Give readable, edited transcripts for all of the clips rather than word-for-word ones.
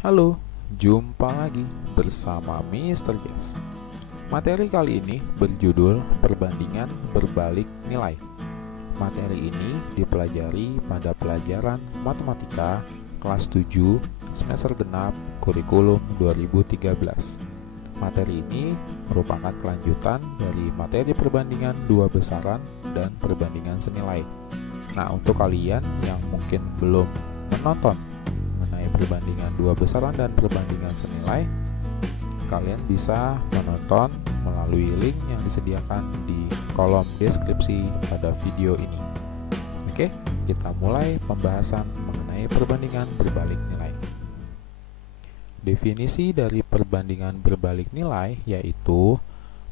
Halo, jumpa lagi bersama Mr. Jess. Materi kali ini berjudul perbandingan berbalik nilai. Materi ini dipelajari pada pelajaran matematika kelas 7 semester genap kurikulum 2013. Materi ini merupakan kelanjutan dari materi perbandingan dua besaran dan perbandingan senilai. Nah, untuk kalian yang mungkin belum menonton mengenai perbandingan dua besaran dan perbandingan senilai, kalian bisa menonton melalui link yang disediakan di kolom deskripsi pada video ini. Oke, kita mulai pembahasan mengenai perbandingan berbalik nilai. Definisi dari perbandingan berbalik nilai yaitu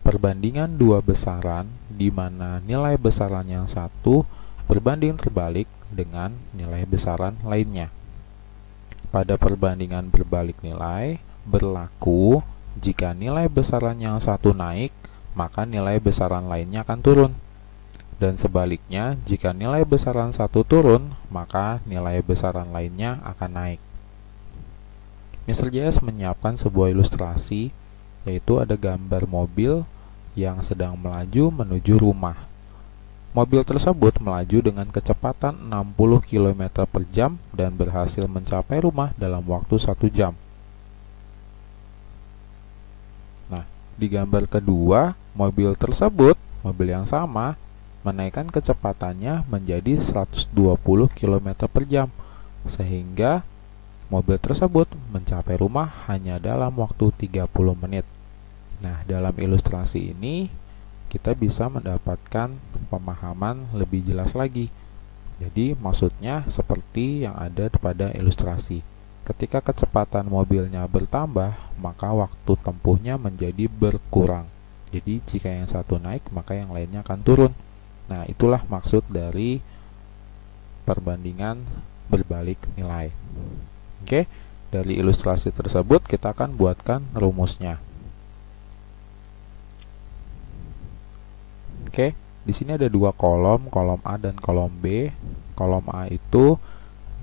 perbandingan dua besaran di mana nilai besaran yang satu berbanding terbalik dengan nilai besaran lainnya. Pada perbandingan berbalik nilai berlaku jika nilai besaran yang satu naik, maka nilai besaran lainnya akan turun. Dan sebaliknya, jika nilai besaran satu turun, maka nilai besaran lainnya akan naik. Mr. JS menyiapkan sebuah ilustrasi, yaitu ada gambar mobil yang sedang melaju menuju rumah. Mobil tersebut melaju dengan kecepatan 60 km per jam dan berhasil mencapai rumah dalam waktu 1 jam. Nah, di gambar kedua, mobil tersebut, mobil yang sama, menaikkan kecepatannya menjadi 120 km per jam, sehingga mobil tersebut mencapai rumah hanya dalam waktu 30 menit. Nah, dalam ilustrasi ini, kita bisa mendapatkan pemahaman lebih jelas lagi. Jadi maksudnya seperti yang ada pada ilustrasi. Ketika kecepatan mobilnya bertambah, maka waktu tempuhnya menjadi berkurang. Jadi jika yang satu naik, maka yang lainnya akan turun. Nah, itulah maksud dari perbandingan berbalik nilai. Oke, dari ilustrasi tersebut kita akan buatkan rumusnya. Oke, di sini ada dua kolom A dan kolom B. Kolom A itu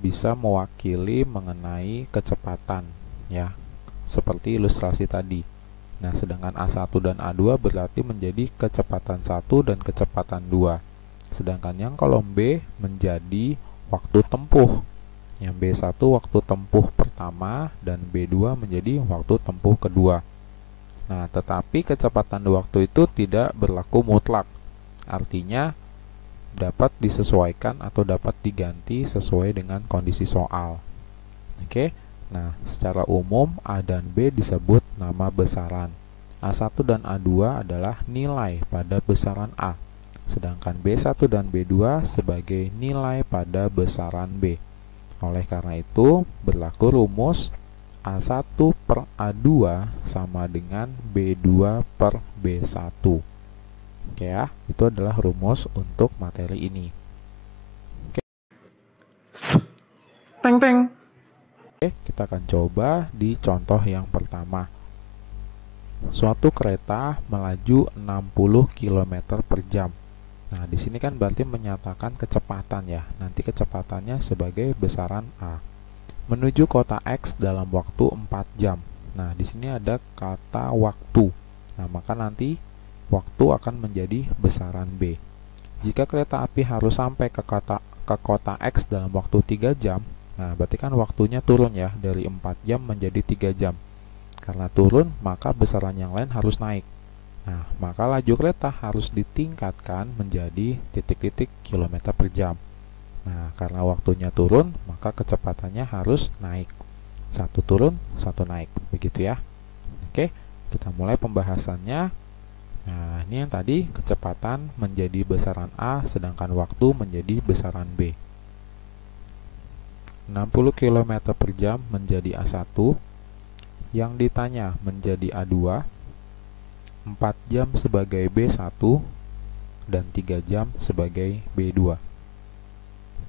bisa mewakili mengenai kecepatan, ya, seperti ilustrasi tadi. Nah, sedangkan A1 dan A2 berarti menjadi kecepatan 1 dan kecepatan 2. Sedangkan yang kolom B menjadi waktu tempuh. Yang B1 waktu tempuh pertama dan B2 menjadi waktu tempuh kedua. Nah, tetapi kecepatan waktu itu tidak berlaku mutlak. Artinya dapat disesuaikan atau dapat diganti sesuai dengan kondisi soal. Oke. Nah, secara umum A dan B disebut nama besaran. A1 dan A2 adalah nilai pada besaran A, sedangkan B1 dan B2 sebagai nilai pada besaran B. Oleh karena itu, berlaku rumus A1 per A2 sama dengan B2 per B1. Oke ya, itu adalah rumus untuk materi ini. Oke. Teng teng. Oke, kita akan coba di contoh yang pertama. Suatu kereta melaju 60 km per jam. Nah, di sini kan berarti menyatakan kecepatan ya. Nanti kecepatannya sebagai besaran A. Menuju kota X dalam waktu 4 jam. Nah, di sini ada kata waktu. Nah, maka nanti waktu akan menjadi besaran B. Jika kereta api harus sampai ke kota X dalam waktu 3 jam, nah berarti kan waktunya turun ya, dari 4 jam menjadi 3 jam. Karena turun, maka besaran yang lain harus naik. Nah, maka laju kereta harus ditingkatkan menjadi titik-titik kilometer per jam. Nah, karena waktunya turun, maka kecepatannya harus naik. Satu turun, satu naik. Begitu ya. Oke, kita mulai pembahasannya. Nah, ini yang tadi kecepatan menjadi besaran A, sedangkan waktu menjadi besaran B. 60 km per jam menjadi A1, yang ditanya menjadi A2, 4 jam sebagai B1, dan 3 jam sebagai B2.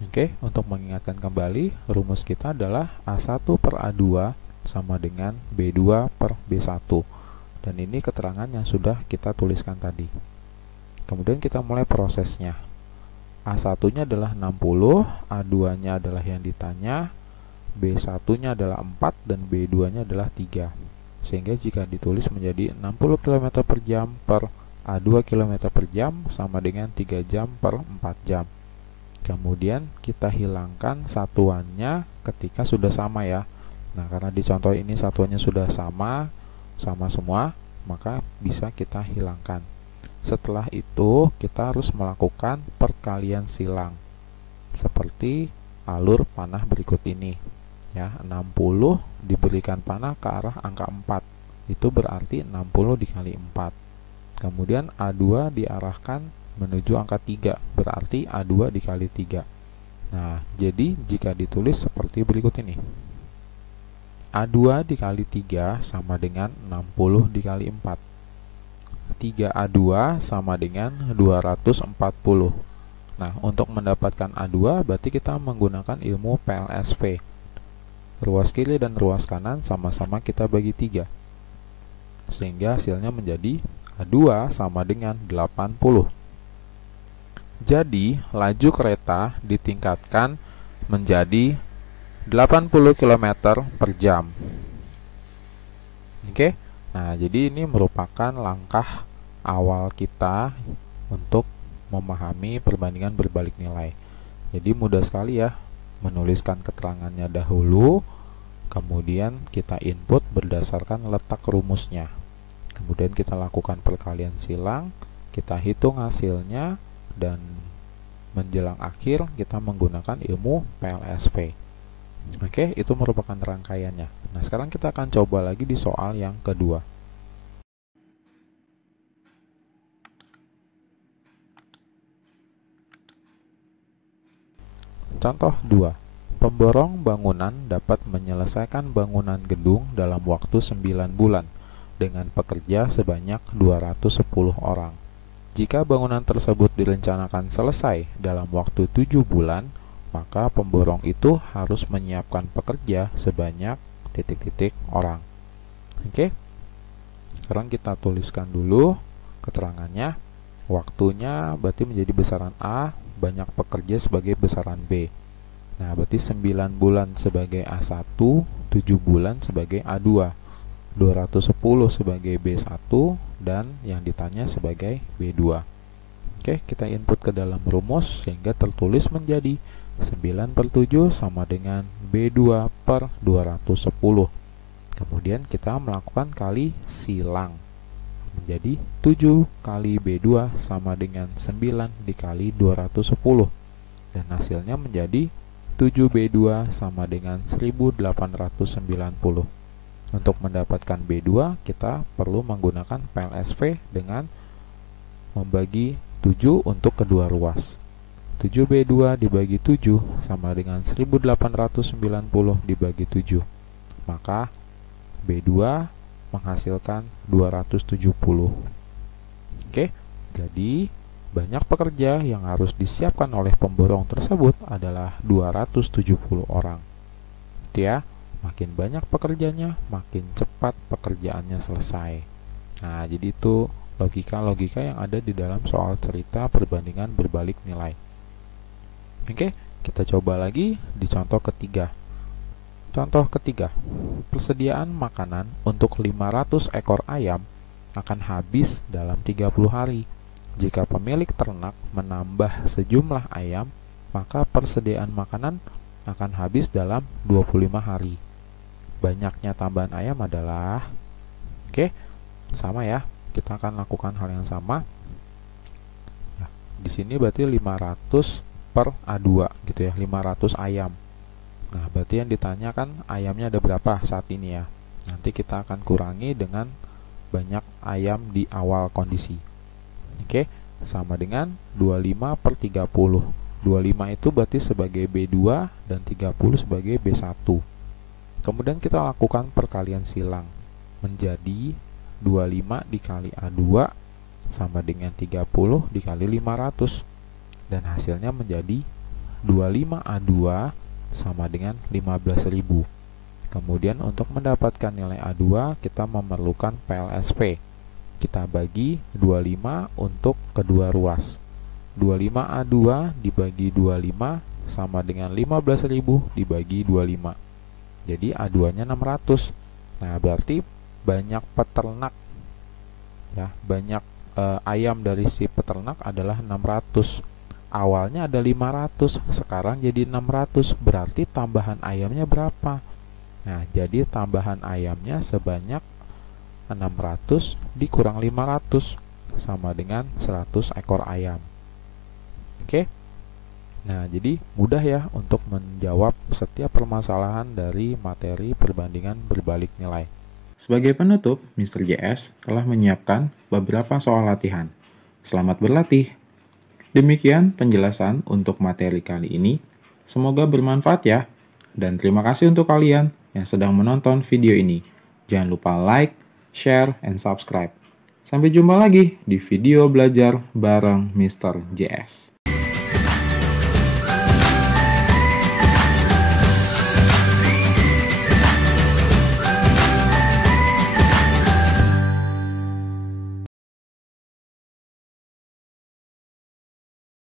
Oke, untuk mengingatkan kembali, rumus kita adalah A1 per A2 sama dengan B2 per B1. Dan ini keterangan yang sudah kita tuliskan tadi. Kemudian kita mulai prosesnya. A1-nya adalah 60, A2-nya adalah yang ditanya, B1-nya adalah 4 dan B2-nya adalah 3. Sehingga jika ditulis menjadi 60 km per jam per A2 km per jam sama dengan 3 jam per 4 jam. Kemudian kita hilangkan satuannya ketika sudah sama ya. Nah, karena di contoh ini satuannya sudah sama semua, maka bisa kita hilangkan. Setelah itu kita harus melakukan perkalian silang seperti alur panah berikut ini ya. 60 diberikan panah ke arah angka 4, itu berarti 60 dikali 4. Kemudian A2 diarahkan menuju angka 3, berarti A2 dikali 3. Nah, jadi jika ditulis seperti berikut ini, A2 dikali 3 sama dengan 60 dikali 4. 3A2 sama dengan 240. Nah, untuk mendapatkan A2 berarti kita menggunakan ilmu PLSV. Ruas kiri dan ruas kanan sama-sama kita bagi 3. Sehingga hasilnya menjadi A2 sama dengan 80. Jadi, laju kereta ditingkatkan menjadi 80 km per jam. Oke. Nah, jadi ini merupakan langkah awal kita untuk memahami perbandingan berbalik nilai. Jadi mudah sekali ya, menuliskan keterangannya dahulu, kemudian kita input berdasarkan letak rumusnya. Kemudian kita lakukan perkalian silang, kita hitung hasilnya, dan menjelang akhir kita menggunakan ilmu PLSV. Oke, itu merupakan rangkaiannya. Nah, sekarang kita akan coba lagi di soal yang kedua. Contoh 2. Pemborong bangunan dapat menyelesaikan bangunan gedung dalam waktu 9 bulan dengan pekerja sebanyak 210 orang. Jika bangunan tersebut direncanakan selesai dalam waktu 7 bulan, maka pemborong itu harus menyiapkan pekerja sebanyak titik-titik orang. Oke. Sekarang kita tuliskan dulu keterangannya. Waktunya berarti menjadi besaran A, banyak pekerja sebagai besaran B. Nah, berarti 9 bulan sebagai A1, 7 bulan sebagai A2, 210 sebagai B1, dan yang ditanya sebagai B2. Oke, kita input ke dalam rumus sehingga tertulis menjadi 9/7 sama dengan B2 per 210. Kemudian kita melakukan kali silang. Menjadi 7 kali B2 sama dengan 9 dikali 210. Dan hasilnya menjadi 7B2 sama dengan 1890. Untuk mendapatkan B2, kita perlu menggunakan PLSV dengan membagi 7 untuk kedua ruas. 7B2 dibagi 7 sama dengan 1890 dibagi 7. Maka B2 menghasilkan 270. Oke, jadi banyak pekerja yang harus disiapkan oleh pemborong tersebut adalah 270 orang. Itu ya, makin banyak pekerjanya, makin cepat pekerjaannya selesai. Nah, jadi itu logika-logika yang ada di dalam soal cerita perbandingan berbalik nilai. Oke, kita coba lagi di contoh ketiga. Contoh ketiga, persediaan makanan untuk 500 ekor ayam akan habis dalam 30 hari. Jika pemilik ternak menambah sejumlah ayam, maka persediaan makanan akan habis dalam 25 hari. Banyaknya tambahan ayam adalah, oke, sama ya, kita akan lakukan hal yang sama. Nah, di sini berarti 500 per A2 gitu ya, 500 ayam. Nah, berarti yang ditanyakan ayamnya ada berapa saat ini ya. Nanti kita akan kurangi dengan banyak ayam di awal kondisi. Oke, sama dengan 25 per 30. 25 itu berarti sebagai B2 dan 30 sebagai B1. Kemudian kita lakukan perkalian silang. Menjadi 25 dikali A2 sama dengan 30 dikali 500. Dan hasilnya menjadi 25 A2 sama dengan 15.000. Kemudian untuk mendapatkan nilai A2 kita memerlukan PLSV. Kita bagi 25 untuk kedua ruas. 25 A2 dibagi 25 sama dengan 15.000 dibagi 25. Jadi A2-nya 600. Nah, berarti banyak peternak ya, banyak ayam dari si peternak adalah 600. Awalnya ada 500, sekarang jadi 600. Berarti tambahan ayamnya berapa? Nah, jadi tambahan ayamnya sebanyak 600 dikurang 500 sama dengan 100 ekor ayam. Oke. Nah, jadi mudah ya untuk menjawab setiap permasalahan dari materi perbandingan berbalik nilai. Sebagai penutup, Mr. JS telah menyiapkan beberapa soal latihan. Selamat berlatih! Demikian penjelasan untuk materi kali ini. Semoga bermanfaat ya. Dan terima kasih untuk kalian yang sedang menonton video ini. Jangan lupa like, share, and subscribe. Sampai jumpa lagi di video belajar bareng Mr. JS.